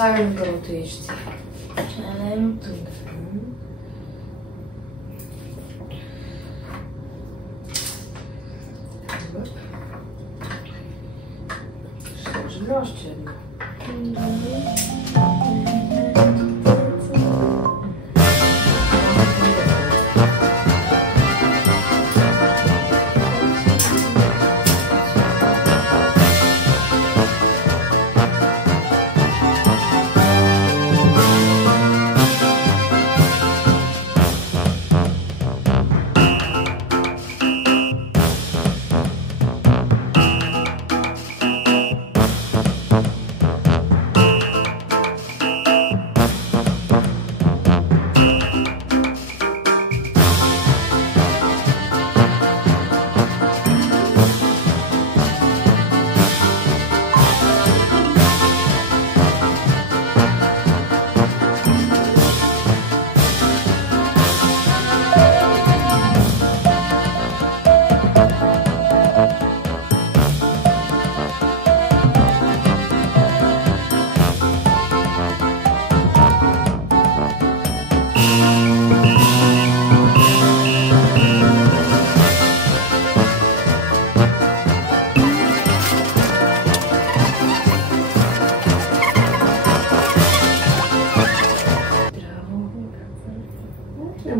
слагаме първото яйчце. Челеното. Ще сложим ли още едно?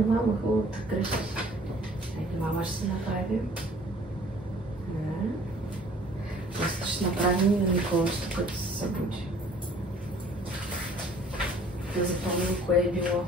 Мама, хубаво да кръщиш. Айде, мама ще се направи. После ще направим и на Николашто, като се събуди. Да запомним кое е било.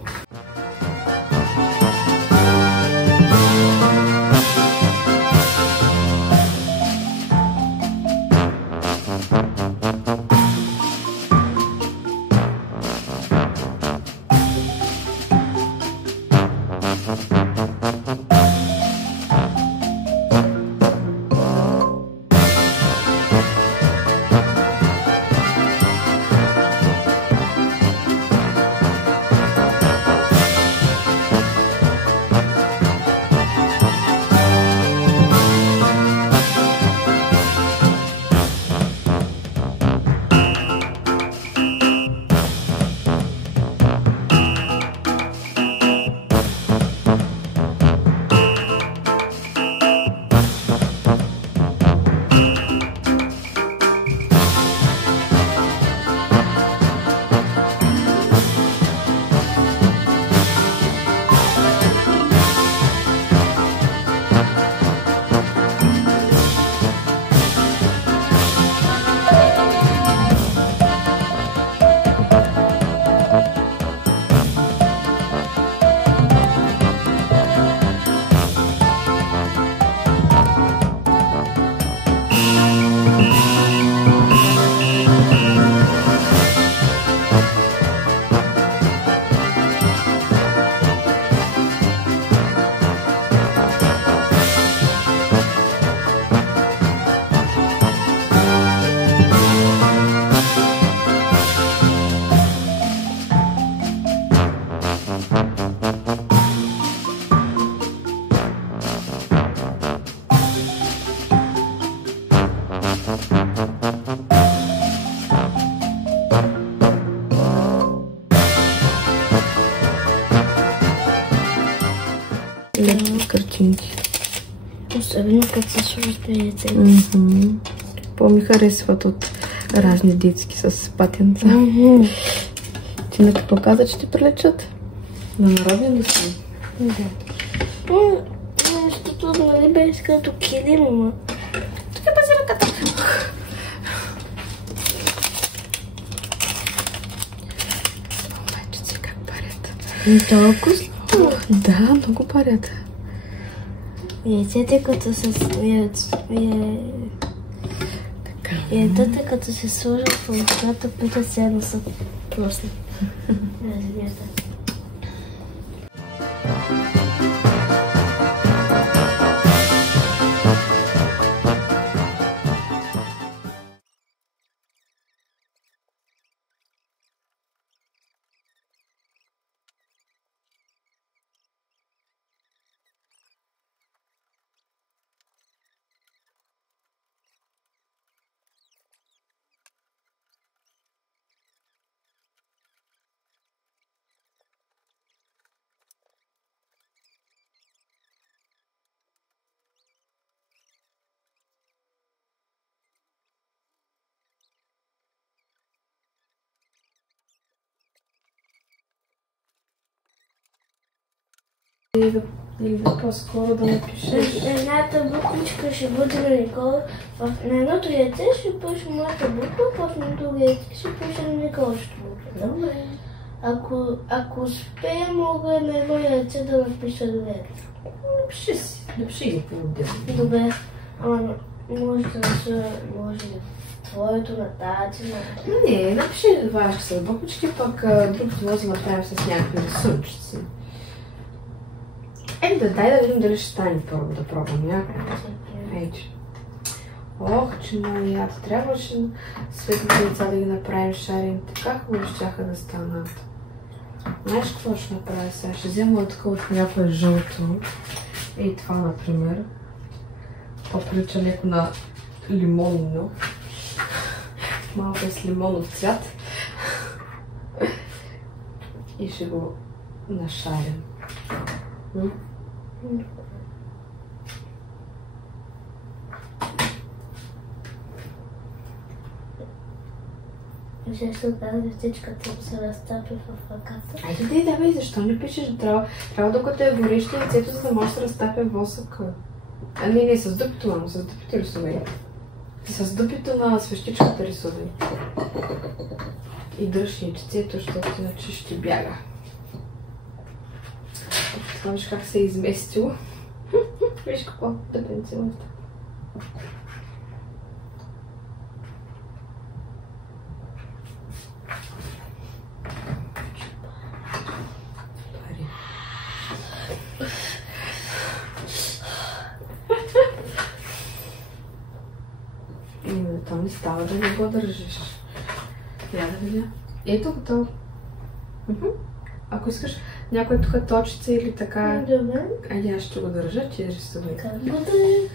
Леки картинки. Особено като се сложат яйцата. По-ми харесват от разни детски с патенца. Ти не като каза, че ти приличат? На народни ли са? Да. Защото нали беше като килим, ама. Тук е пази ръката. Майчици, как парят. Толкова? Да, много парят. Яйцата като се... Яйцата като се сложат в устата, питат се едно са просни. Разбирате. Или по-скоро да напишеш. Едната буквичка ще бъде на Никола. На едното яйце ще пише моята буква, после на другия яйце ще пише на Николашата буква. Добре. Ако успея, мога на едно яйце да напиша две. Напиши ги по-отделно. Добре. Ама може да може твоето на тази. Не, напиши вашите са буквички, пък другото може да направим с някакви рисунчици. Дай да видим дали ще стане първо да пробвам някакво. Ейче. Ох, че много яко. Трябваше светлите яйца да ги направим шарените. Как хубаво щяха да станат? Знаеш какво ще направя сега? Ще взема такова някое жълто. Ей това, например. По-прилича леко на лимонно. Малко е с лимонов цвят. И ще го нашарим. Ще се оказа, че всичката им се разтапи в ръката. Айде, давай, защо не пишеш? Трябва докато е горещо яйцето, за да може да се разтапя восъка. Не, с дупито, мамо, с дупито рисувай. С дупито на свещичката рисувай. И дръж яйцето, защото иначе ще бяга. Това виж как се е изместило. Виж какво дъпенце има. То не става да не го държиш. Я да видя. Ето готово. Ако искаш някоя тук точица или така... Добре. Айде, аз ще го държа, че рисувай. Как го държи?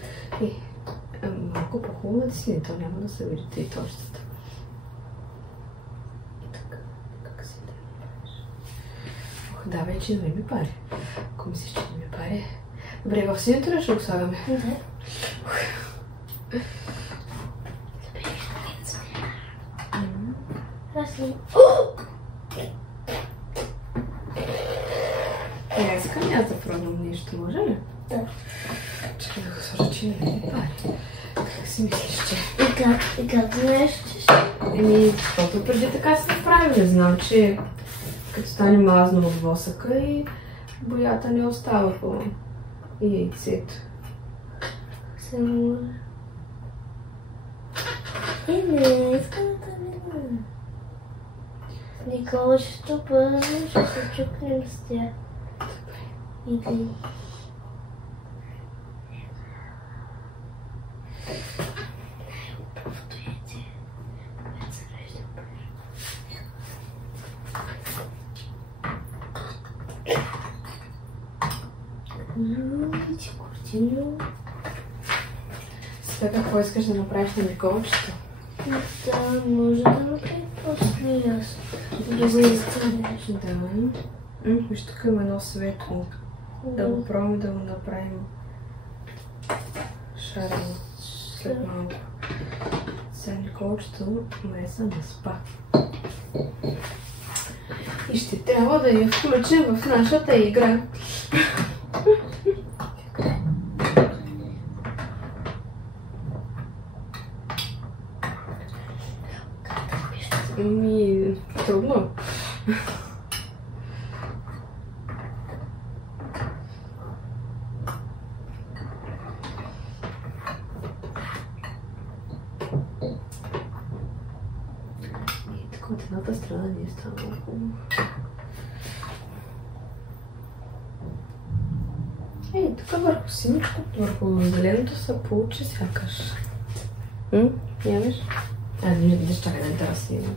Малко по-хубаво да си не, то няма да се видите и точицата. И така, как си да направиш? Да, вече не ми пари. Ако мислиш, че не ми пари. Добре, в синето ли ще го слагаме? Да. Искам аз да пробвам нещо, може ли? Да. Чакай да го сложа, че не ми пари. Как си мислиш, че? И как знаеш, че ще? Защото преди така се направи. Не знам, че като стане мазно от восъка и боята не остава по яйцето. Само... не искам да видим. Николашето бързо ще се чукнем с тях. Иди. Най-хубавото яйце, което се ражда първо. Види картина. Сега какво искаш да направиш на Николчето? Да, може да направи после аз. Да го изтърнеш. Да. Виж, тук има едно светло. Да го пробваме да го направим шарено след малко. Сега Николчето ме се наспа. И ще трябва да я включим в нашата игра. Трудно. И така от едната страна не е станало хубаво. Тук върху синичко, върху зеленото се получи сякаш. Нямаш? Виж, чакай да не трябва да си има.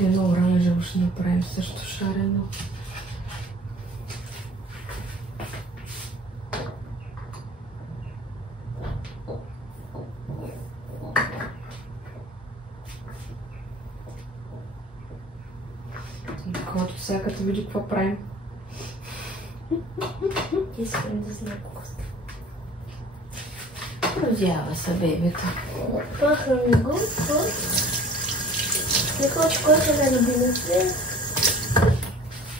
Едно оранжево ще направим също шарено. Когато сега като види какво правим. Искам да знам какво става. Продява се бебето. Пахна ми го, Николач, който е любимите?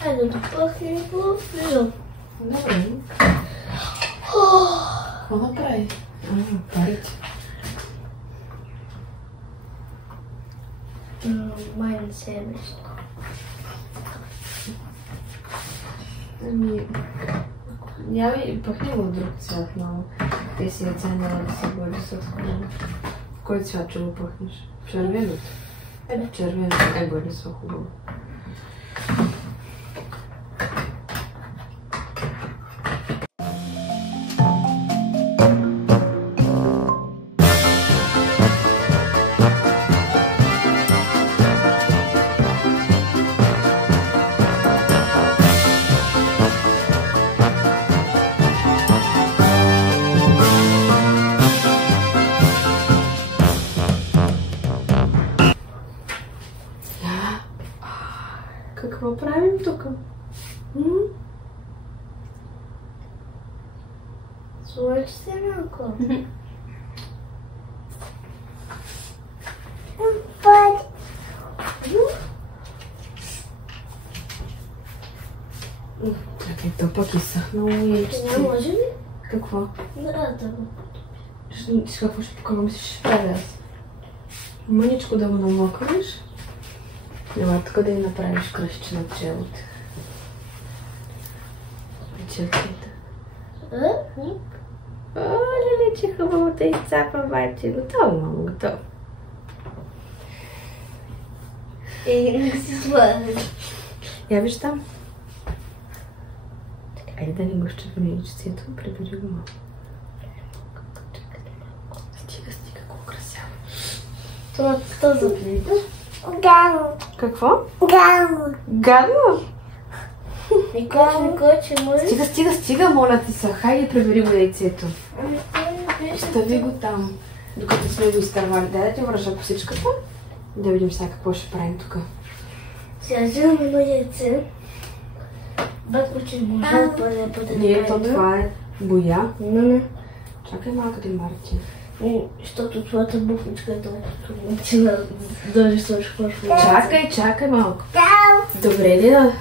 Хайде да пъхнем го влизам. Добре. Какво направи? Парите. Май не се е вижда. Ами, яви пъхни го друг цвят много. Те си яйца няма да се бъде сладко. В кой цвят ще го пъхнеш? В червеното? В червеното бъде са хубаво. Какво правим тук? Слушай се малко. Чакай, то пък изсъхнало яйчето. Не може ли? Какво? Да го. Какво ще покажа? Мислиш, ще правя аз? Мъничко да го намокриш. Няма тук да й направиш кръстче на челото. Печелките. Оле, че хубаво да изцапа, баче. Готово, мамо, готово. Не си слагаш. Я виж там. Айде да не го щепне яйчето, прибери го малко. Стига, колко красиво. Това заплита? Гало. Какво? Гало. Гадно? Никой, че може. Стига, моля ти се. Хайде, прибери го яйцето. Ами, Остави го там, докато сме го изтървали. Дай да ти вържа косичката. Да видим сега какво ще правим тук. сега взимам едно яйце. Бако, че може да Не, това е боя. Не. Чакай малко, Марти. Защото твоята бухничка е толкова трудна, че дължи се още какво. Чакай малко. Добре ли да?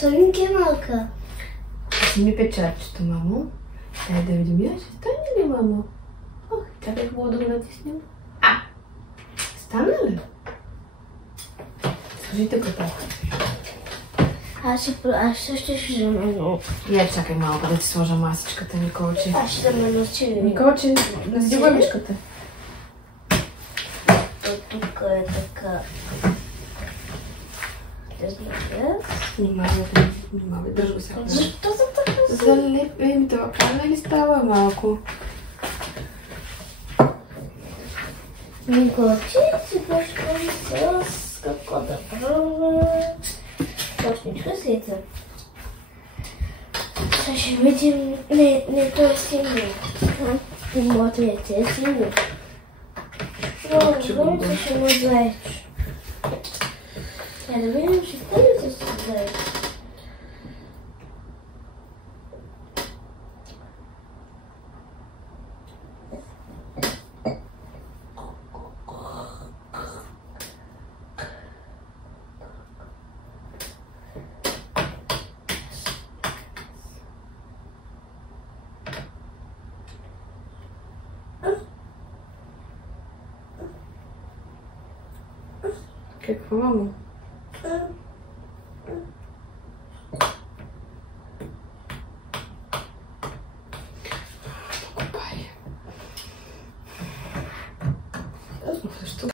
Сонинки малка. Сними печатчето, мамо. Дай да видим, я ще стане ли, мамо? Ох, чакай хубаво да го натиснем. Стана ли? Сложи тук така. Аз също ще взема едно. Я чакай малко да ти сложа масичката, Николче. Аз ще взема едно чили. Николче, наздигай мишката. Тук е така. Внимавай, държа го сега. Защо за така? Залепим това, правилно ли става малко? Николче, си почвам с какво да пробвам. Точничка слица. Сега ще видим... Не, това е символ. Моето яйце е символ. Много се ще му заеч. Да видим, ще стане с заеч. Какво, мамо? Покупай. Защо?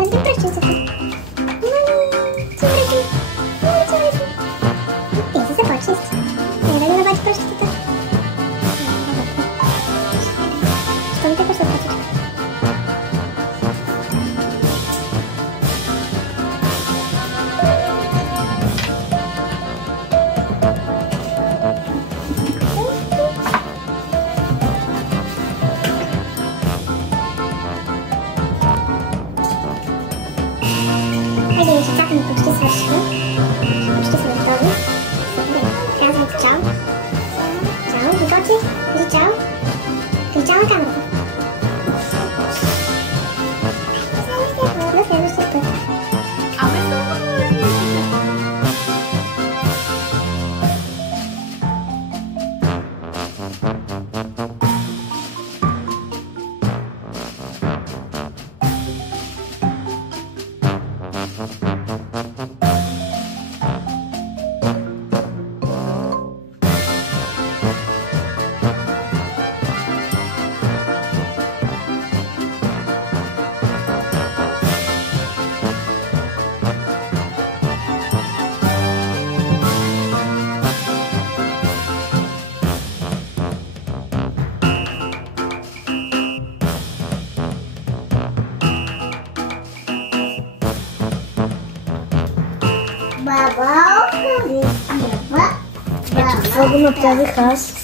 Teraz wyprościł co to. Pięknie zapocząć. Nie będę zobaczyć proszę to tak. Что не такое, что хочешь? Пойдем еще цапнем почти свершили. Почти свершили. Разом чао. Чао, выходи. Иди чао. Ты чао там. Ну, следующий путь. А ми знову. Vamos notar de casa.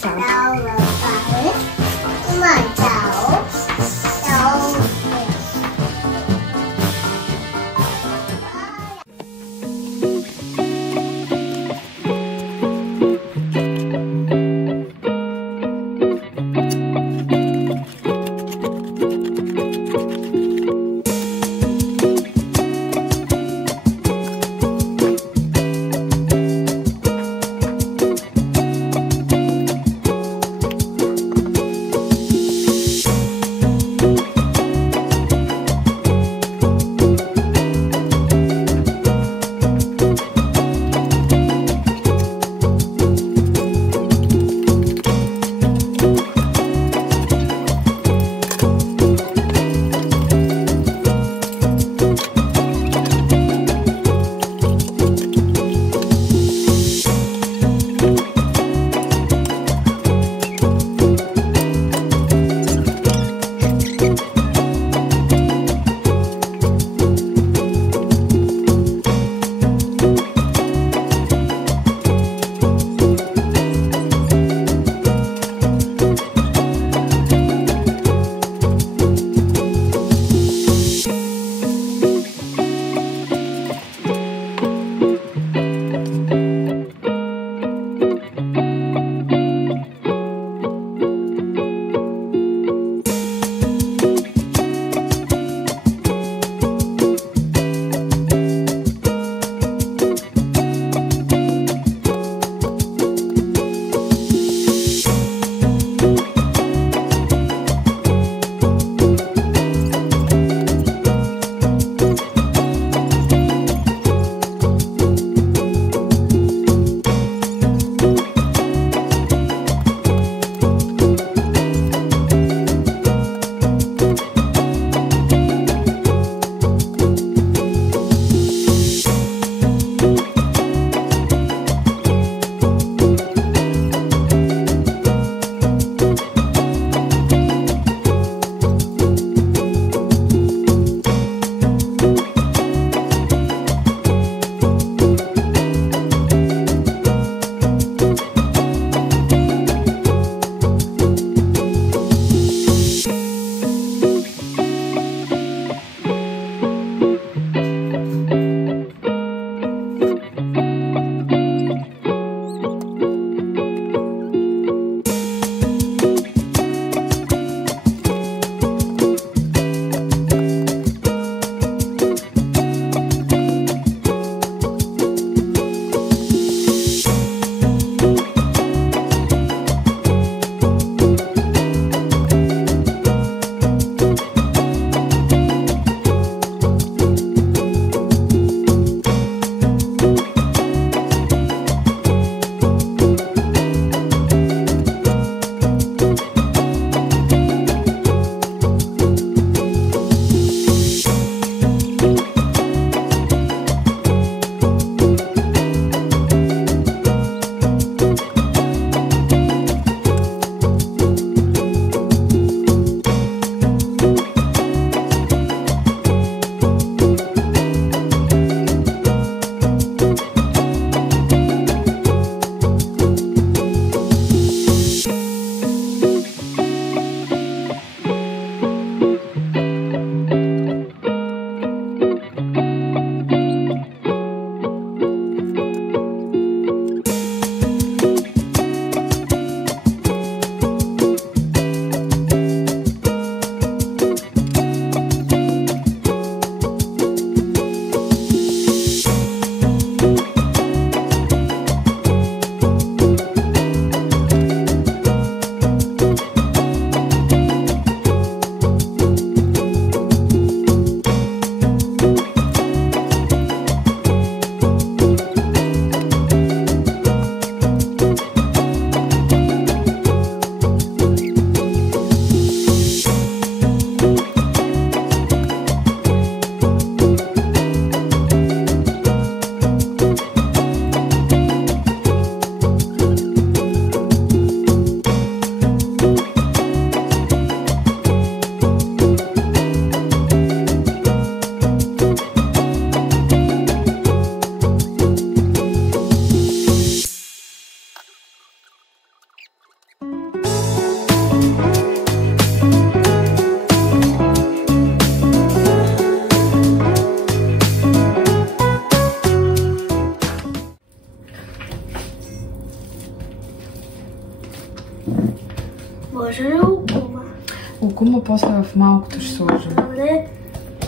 после в малкото ще сложим. Добре,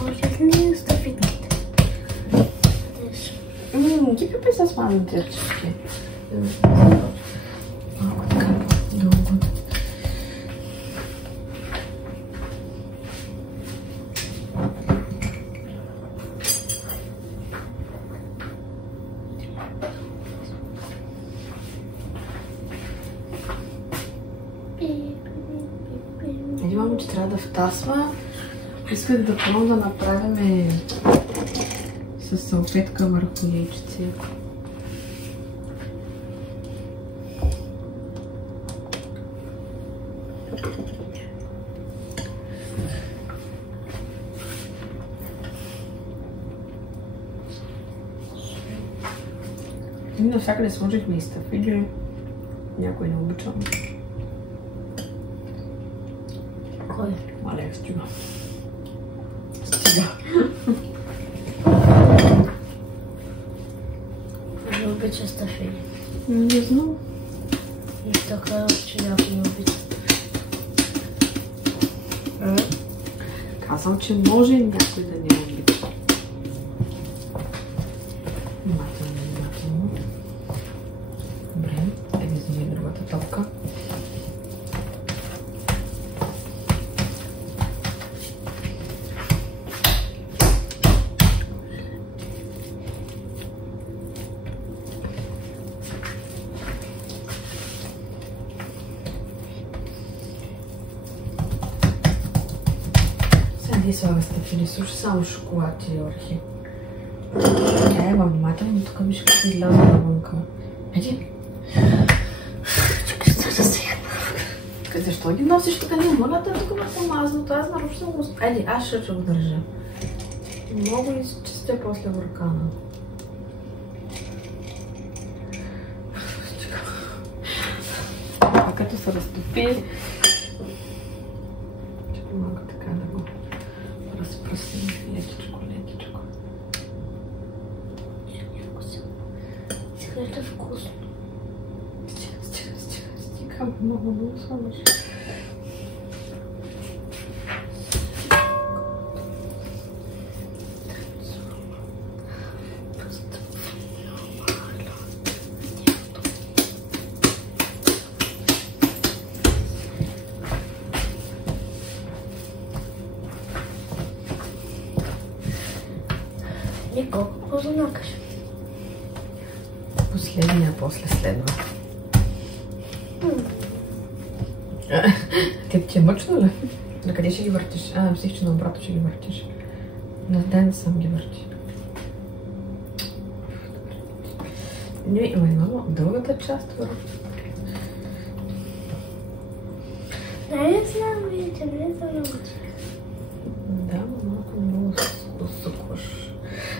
може ли стафитките? Ги пипи с малки дирчички. Малко така дълго. Еди, мамо, че трябва да втасва. Исках да пробвам да направим с салфетка върху яйчици. И навсякъде сложихме и стафиди. Някой не обичам. Кой? Малек, стига. Стига. Не обича стафиди. Не знам. И така, че някой не обича. Казвам, че може някой да не обича. Внимателно. Добре, вземи другата топка. Сега слага стафили, слушай само шоколад и орехи. Ева, внимателно, тук виж как се изляза навънка. Еди. Чакай се да се ядна. Защо ги носиш тук? Не, моля да тук ме помазното. Аз нарочно го... Еди, аз ще го държа. Много изчистя после въркана. А като се разтопи... Чакай малко така да го разпръснем лекичко. Изглежда вкусно. Стига, много слагаш. И колко го занакаш? Последния, после следва. Ти е мъчно ли? На къде ще ги въртиш? Мислих, че наобратно ще ги въртиш. На ден сам ги върти. Не, имаме дългата част върви. Не знам, видите, не съм научи. Да, но малко много усъкваш.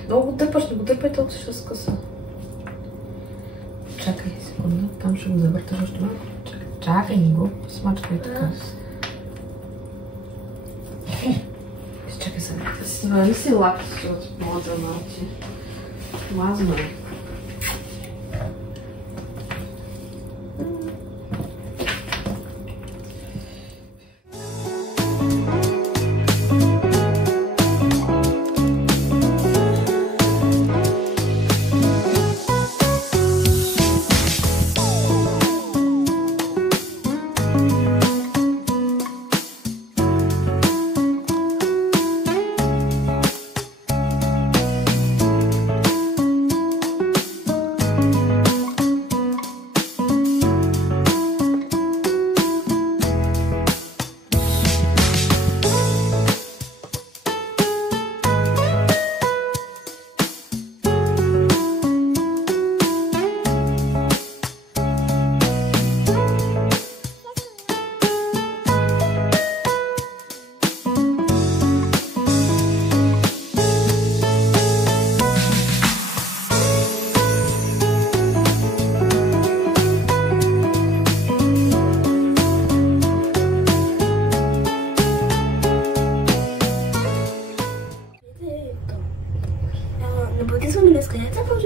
Много дърпаш, не го дърпай толкова, ще скъса. Чакай секунда, там ще го завърташ още малко. Чакай, не го смачкай така. Чакай сега. Свали си лапки от мода, Марти. Мазно е.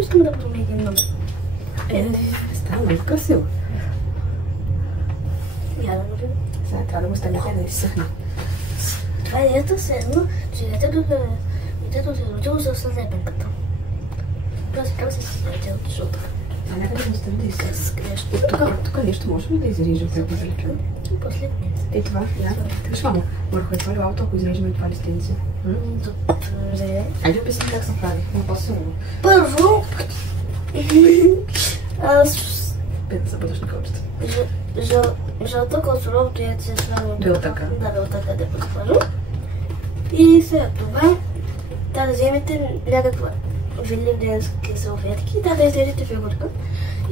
искам да променя много. Става много красиво. Я да видим. Сега трябва да го станете да изсъхне. Това е идеята все едно, че детето се родило с лепенката. Просто там се създадете от жълта. А някъде да остане да изрежа. Тук нещо можем ли да изрежем преди да лепим? После. Е това, да. Виж, мамо, върху е това лялото, ако изрежем това листенце. Добре. Айде обясни как се прави, но по-силно. Първо, Пет за бъдещ кълчета. жълта кълцуровото яйце се слага. Белтъка. Да, белтъка да подхвърля. И след това да вземете някаква великденски салфетки, да изрежете фигурка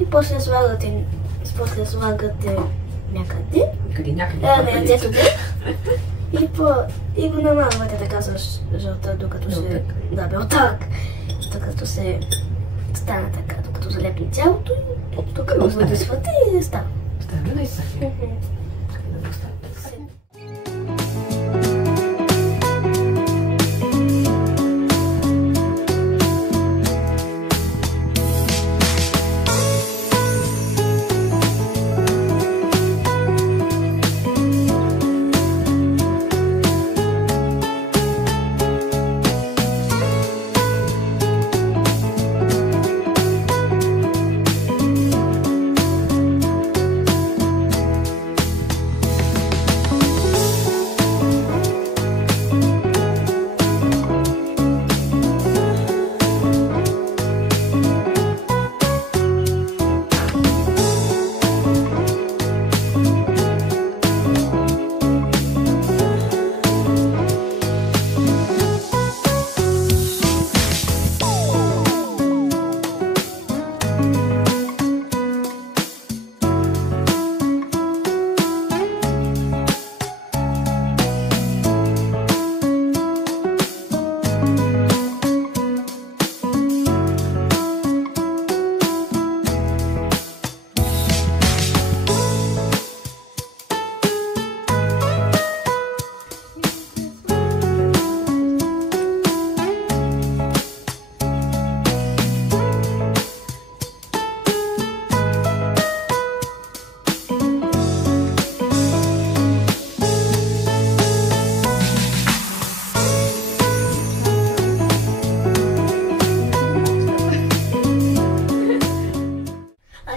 и после слагате някъде. Къде някъде? Яйцето и го намалвате така с жълта, докато се... Да, белтък. Докато се стана така, докато залепне цялото и тук го въдисвате и става. Оставяме да изсъхне. Да го оставим да изсъхне.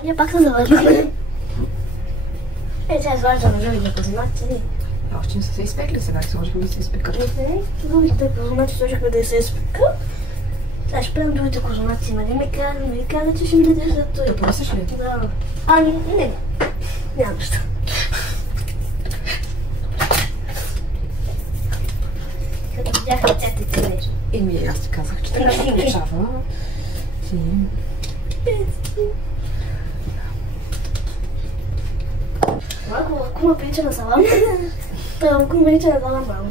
Ние пак се завършваме. Сега изваждаме другите познати. Още не са се изпекли сега, сложихме да се изпекат. Другите познати сложихме да се изпекат. Сега ще правим другите козунаци, нали ми каза, че ще ми дадеш за той. Да понесеш ли? Да. Не. Няма нещо. Като видях ръцете ти нещо. Аз ти казах, че трябва да получава. Cum прилича на салам? Cum прилича на салам, мамо.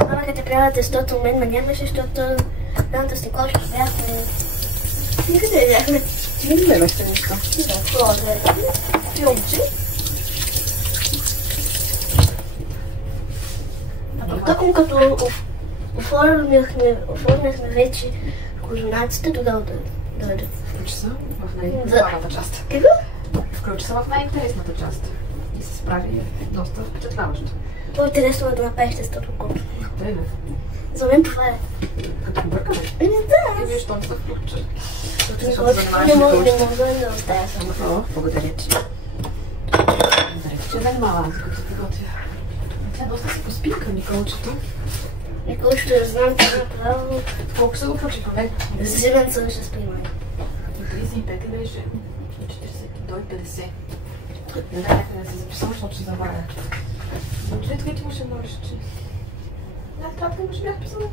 Мама, като правя тестото, у мен нямаше, защото едната стеклошка бяхме... Никъде бяхме. Ти не гледахте нещо? Да, филмче. Тъком като оформяхме вече козунаците, тогава дойде. Включи се в най-интересната част. Какво? Включи се в най-интересната част. И се справи доста впечатляващо. По-интересно е да направиш тестото колко. Да, За мен това е. като бъркаме. Да. И вие що не се включи? Не мога да остая само. Благодаря ти. Благодаря ти, че занимава, за като приготвя. Тя доста се поспинка, Николчето. Николчето я знам, че е направо. Колко се го включиха, бе? Зимен сън ще спи, май. До 35 беше. До 40, до 50. Не дай да се записам, защото ще забравя. Но че ти му ще нориш, че... Аз трябва да имаш бях писала.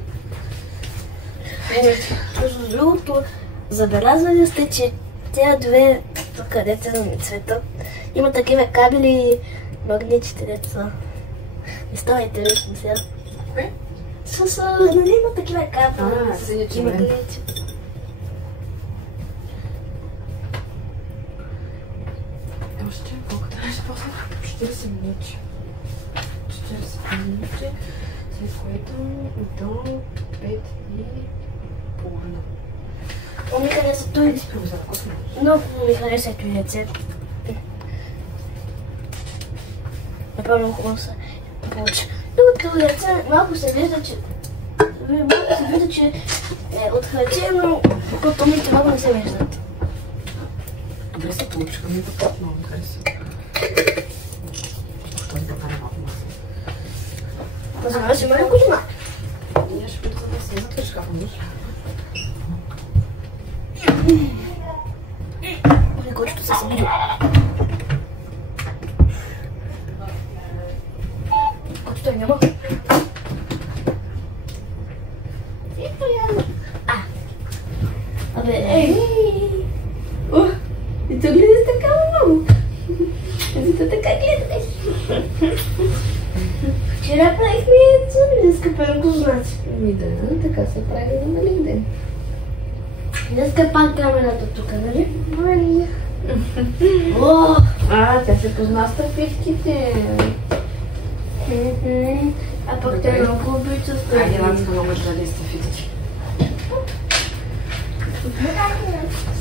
Между другото, забелязвали сте, че тези две, където е цвета, има такива кабели и магнитите, деца. И става интересно сега. Кое? Нали има такива кабели синя и магнити. Още колко трябваше после? 40 минути. 40 минути, след което до 5:30. Ми хареса той. Не си превзела вкусно. Много ми хареса и този рецепт. Направо хубаво се получи. Другото яйце малко се вижда, че е от хартия, но потомите малко не се виждат. Добре се получиха, ми пък много ми хареса. Този пък е малко масло. Познаваш ли малко жена? Я ще бъда за да се затвори шкафа, ми. Кочето се събудил. Кочето е няма. Абе, ей! И то гледаш така много. И то така гледаш. Вчера правихме днеска пенко, значи. Да, така се прави на Великден. Днеска пак камерата тук, нали? Мария. О! Тя се позна с тъпивките. А пък те много обичат с Айде, ладно, много мъж да сте фитки.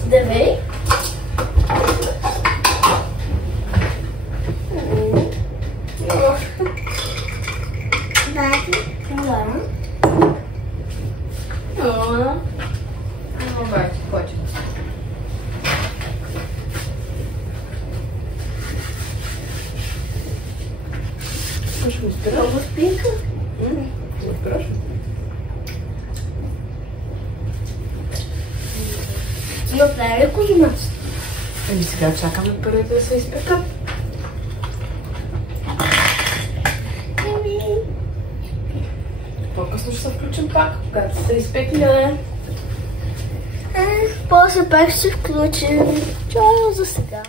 Здравей! Бати, хоче. Слушай, ми спираш? Много спинка. Не спираш? Но това е леко жумач. Ами сега чакаме първите да се изпекат. По-късно ще се включим пак, когато се изпекли. Да. После пак ще включим. Чао за сега.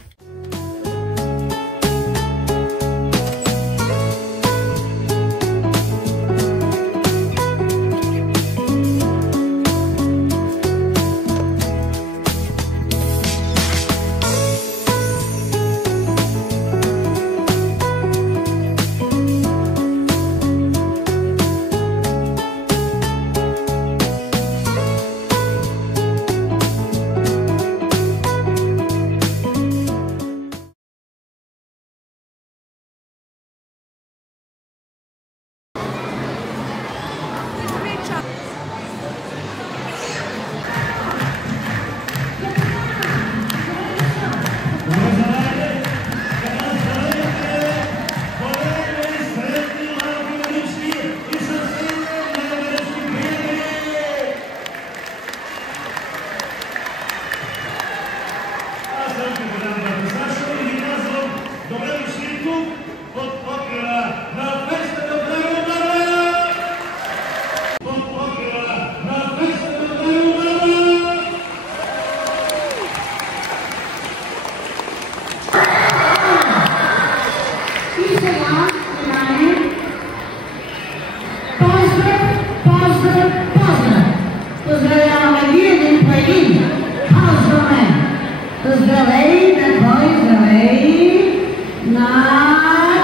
Здравей, такой, здравей, на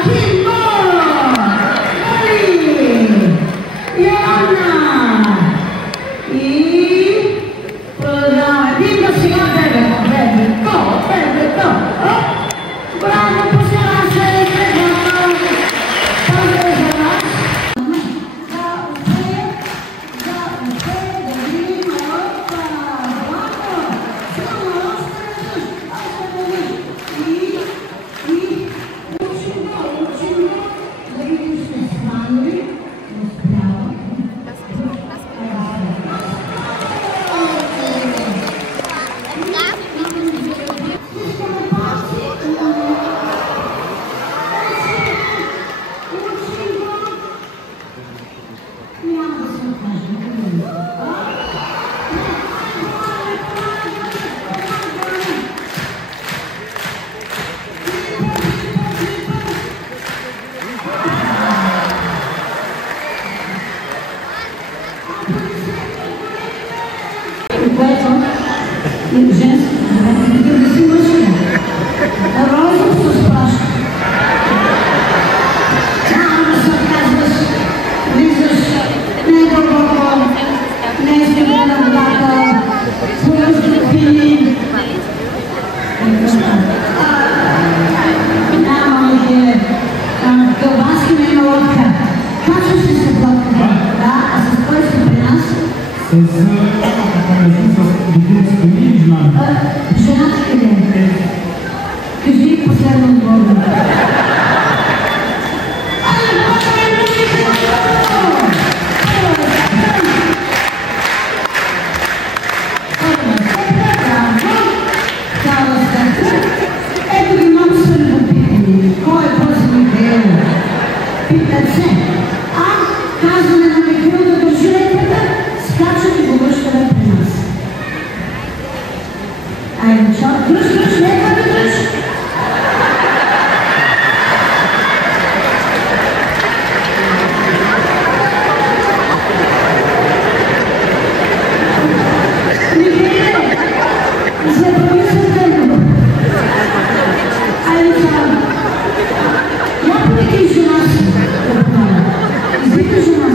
Тимбо, Али, Йоанна и продължаваме. Тимбо сега бебе, то, браво, посяра се, поздравя за вас. За успех да видим Качваш ли се плътка? Да, а с кой си при нас? С детински и жена. Жената къде е? Кажи последно отговорно. Ето ги много са любопитни. Кой е този Михаил? Питат се. А казваме на Михаил да държи реката, скачат и го връщаме при нас. Айде, чао, дръж, нека да дръж. Михаиле, забрави се следно. Айде, чао. Я поведи жена си. Извика жена.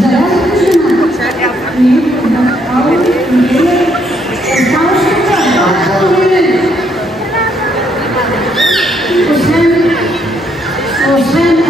Зарязата жена. Освен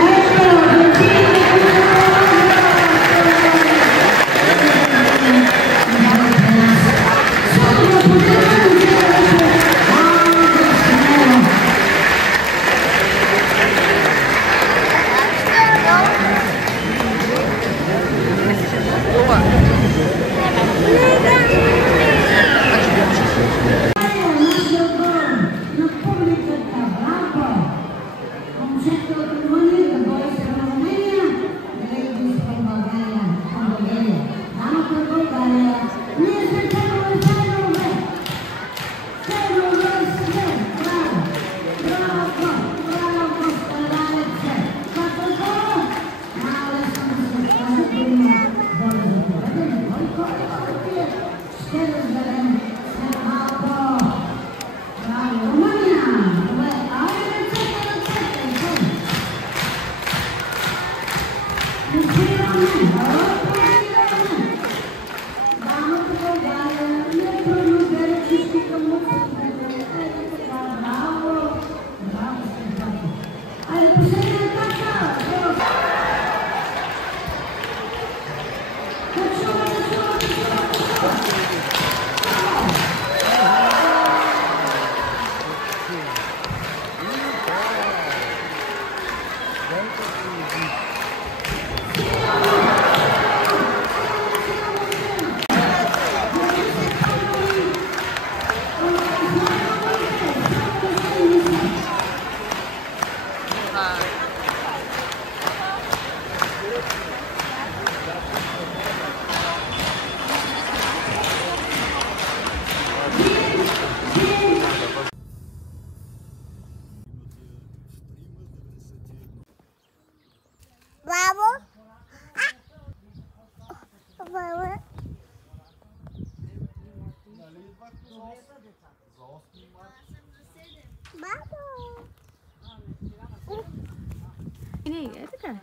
Е така.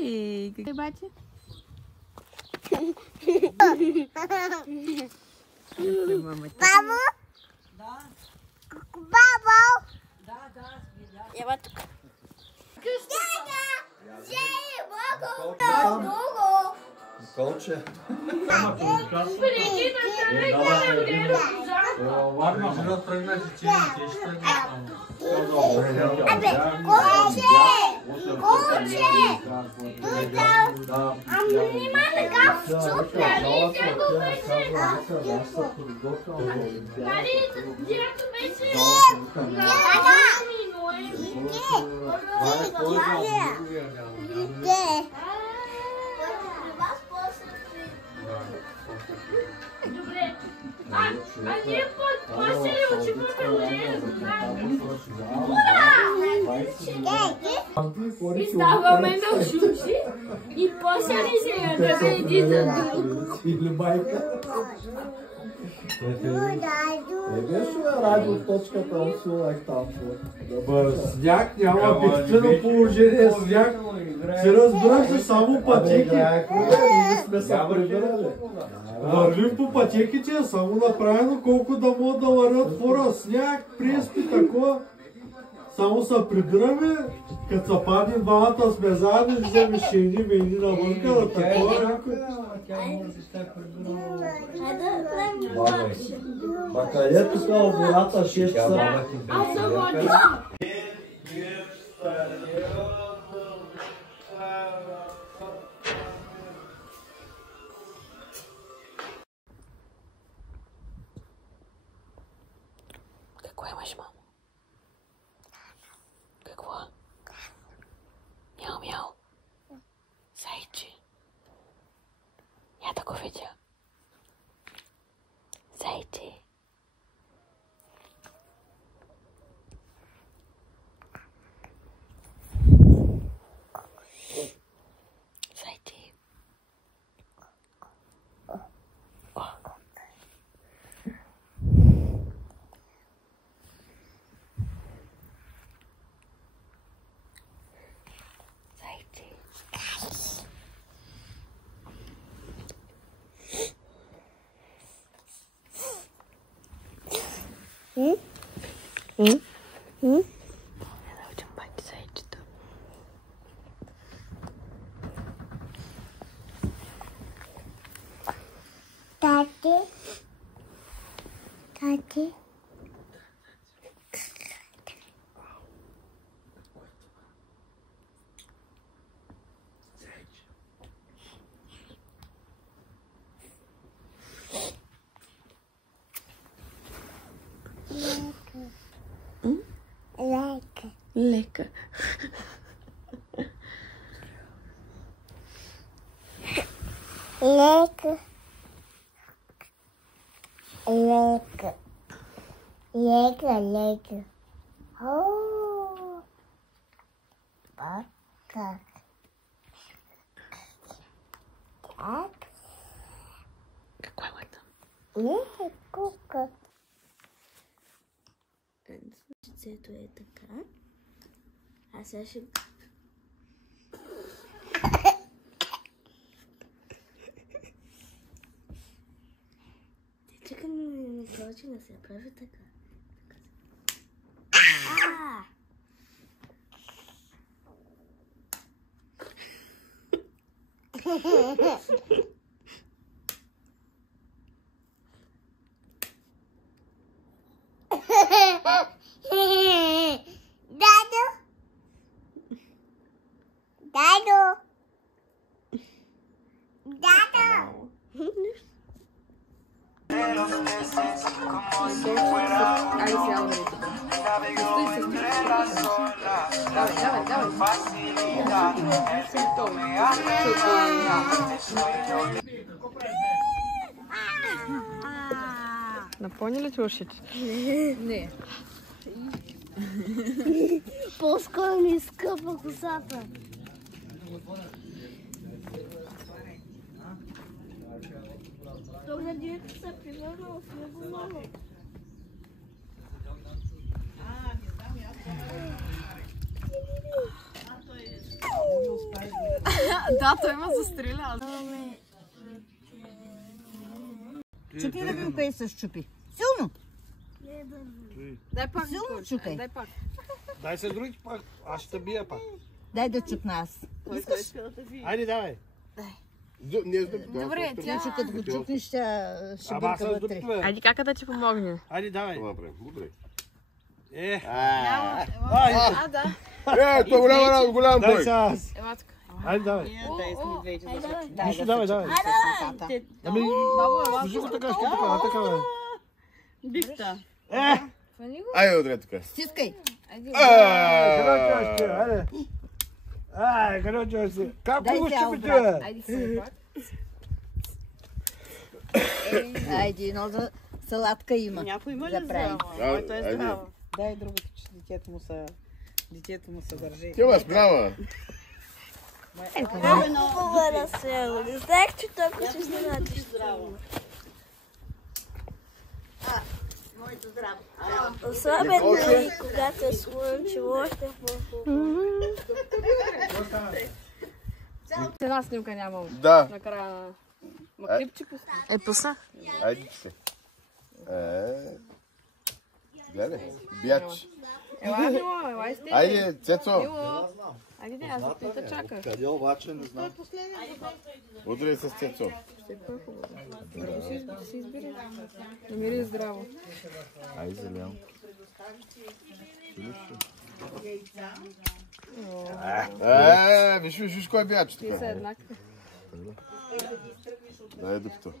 Ей, как бачи? Бабо? Да. Бабо? Ева тук. Колче. Абе, Колче! Колче! Ама нима така вчупля. Директно беше. Добре. А ние после ли очевидно говорили за това? И ставаме на шуши и после ли се ядаме един за друг. Или майка. Радио точката сняг няма бедствено положение, сняг. Се разбира се само пътеки. Вървим по пътеките, само направено колко да могат да вървят хора. Сняг, преспи, такова. Само се прибираме Като се падне двамата сме заедно, ще вземеш шейни, мейни навънка, да такова някой. Хайде да правим повече. Ма къде тук на гората 6 часа? Аз съм водиш. Какво имаш, мамо? Какво? Мяу, мяу. Зайче. Я да го видя. Зайче. Зайче. Научим пати зайчето. Тати. Тати. Лека. Лека. Лека. Лека. Лека, лека. О. Бака. Так. Какво има там? Лека, кука. Цето е така. А сега ще... Те чакай не прочи да се прави така. Дадо. Дадо. Дадо. Айде сега да видим. Давай, Напълни ли ти ушите? Не. По-скоро ми изкъпа косата. Добре, дието се превърна в много много. Да, той ме застреля. Чупи да видим къде се щупи. Силно! Дай пак. Силно чукай. Дай пак. Дай се други пак, аз ще бия пак. Дай да чукна аз. Искаш? Айде, давай. Добре, тя... Че като го чукнеш ще Ама бърка аз съм вътре. тук, бе. Айде кака да ти помогне. Айде, давай. Е. Да. Това голяма работа, голям Дай бой. се аз. Ела тук. Айде, давай. Нищо, давай, давай. Ами, служи го така, ще така, бе. Бихта. Айде, отре тук. Стискай! Къде ще, айде. Къде ще? Как Дай го цял, щупите, брат. бе? Айде сега пак. Айде, едно за салатка има. Някой има ли Да прави. здрава? Моето е Айде. здраво. Дай другото, че детето му се държи. Ти ма справа. Хубава да се. Не знаех, че толкова ще изненадиш. Моето здраво. Особено и когато е слънчево, още по-хубаво. Една снимка нямам. Да. Накрая на... Ма клипче пусна. Пусна. Айде че се. Гледай, бяч. Ела, Мило, елай сте. Айде, Цецо. Мило. Айде, аз за пита чаках. Къде обаче, не знам. Утре с Цецо. Ще е хубаво. Първо си избери. Намери здраво. Ай, зелено. Виж кой бяч Ти са еднакви. Дай докато.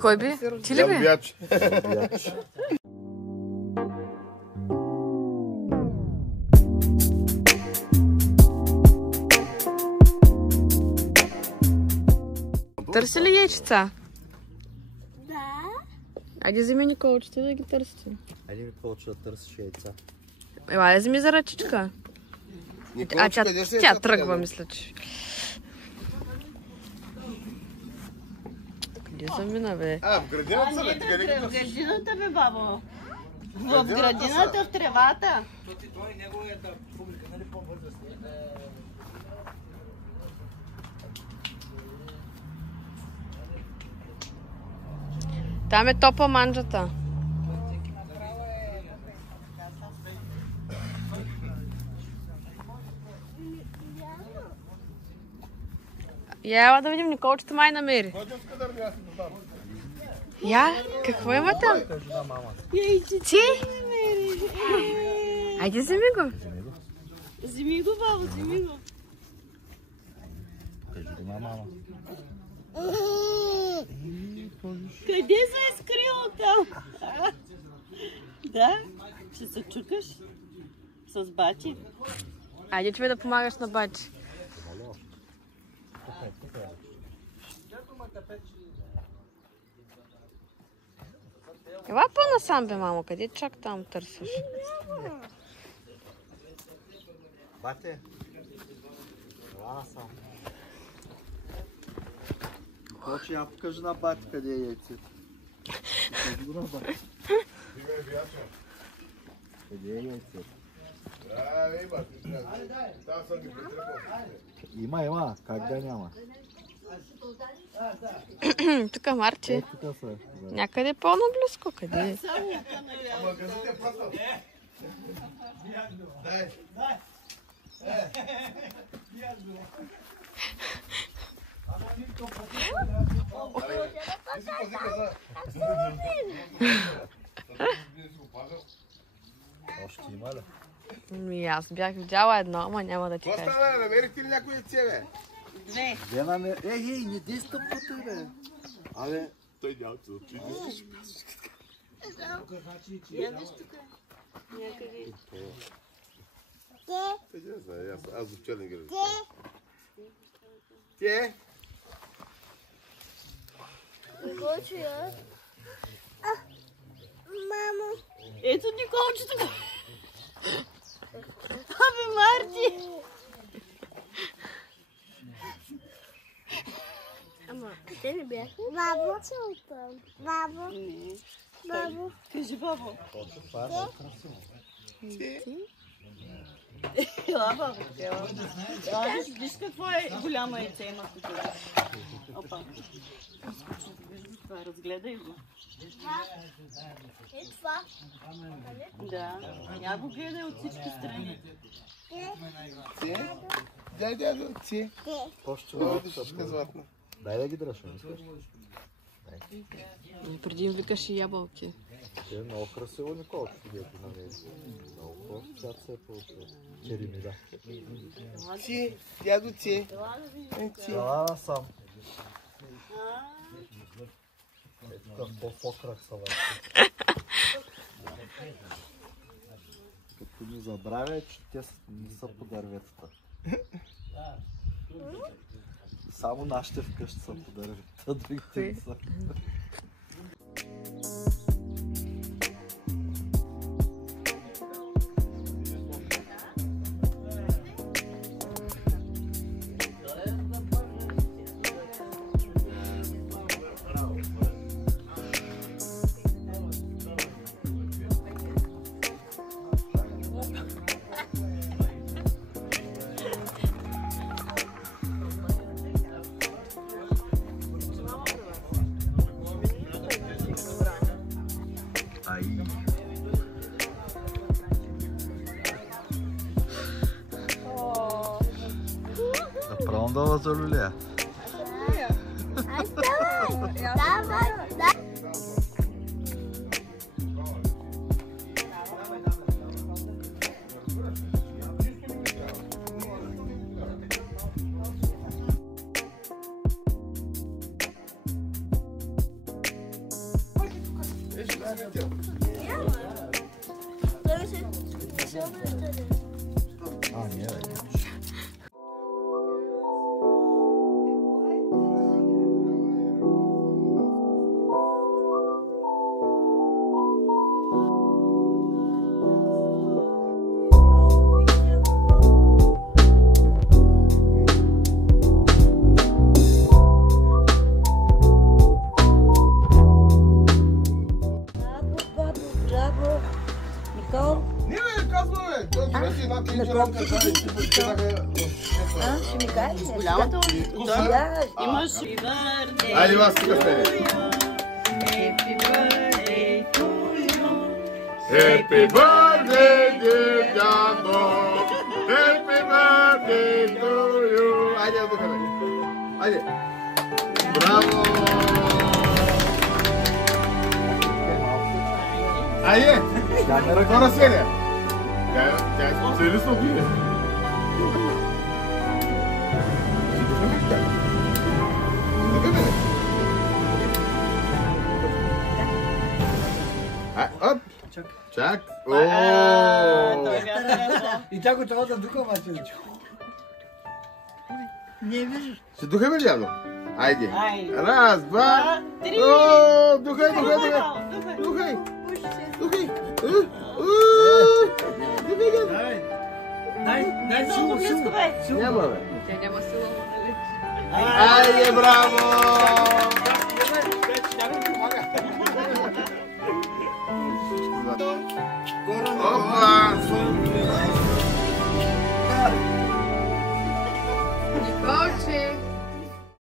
Кой би? Ти ли би? Бяч. Търси ли яйчеца? Да. Айде вземи Николчето да ги търсите. Айде ми повече да търсиш яйца. Ела, да вземи за ръчичка. А тя тръгва, мисля, че. Къде съм мина, бе? В градината са, бе? В градината, бе, бабо. В градината, в тревата. Там е топа манджата. Ела да видим, Николчето май намери. Я, какво има там? Ти? Айде, вземи го. Вземи го, бабо, вземи го. Кажи го на мама. Къде се е скрил там? Да? Ще се чукаш? С бачи? Айде, че да помагаш на бачи. Ела по-насам, бе, мамо. Къде чак там търсиш? Бате. Ела насам. Хоче я покажи на бати къде е яйцето. Покажи го на бати. Къде е яйцето? Има. Как да няма? Тук, Марче. Тук са. Някъде по-наблизко. Къде е? Още има ли? Аз бях видяла едно, ама няма да ти кажа. Какво става, намерите ли някой яйце, бе? Две. Две намери. Ей, не дей стъпката, бе. Абе, той няма се отчи. Ядеш тук. Някъде. Аз до вчера не гледам. Те? Какво чуя? Мамо. Ето Николчето. Абе, Марти. Ама, те не бяха. Бабо. Бабо. Бабо. Кажи, бабо. това е красиво. Ела, бабо. Ела. Виж какво е голямо яйце има тук. Опа. Виж това, разгледай го. Е това. Да. Я го гледай от всички страни. Дядо, ти. Още златна. Дай да ги дръж, не искаш? Преди им викаш и ябълки. Те е много красиво, Николчето, дето намери. Много просто цвят се е получил. Черемида. Ти, дядо, ти. Ела насам. Ето такъв по-кръг са върши. Като ми забравя, че те не са по дърветата. Само нашите вкъщи са по дърветата, другите не са. Долу за люлия. Давай, да. Голямата имаш birthday. Айде вас тук сте. Happy birthday to you. Happy birthday, dear Jando. Happy birthday to you. Айде, тук бе. Айде. Браво! Айде! Хора серия. Тя е специалист от биде. Оп! Чак! И тя го трябва да духа, Василчо. Не виждаш. Ще духаме ли, Дядо? Айде. Айде. Раз, два, три. Духай. Духай. Дай силу. Няма, бе. Айде, браво!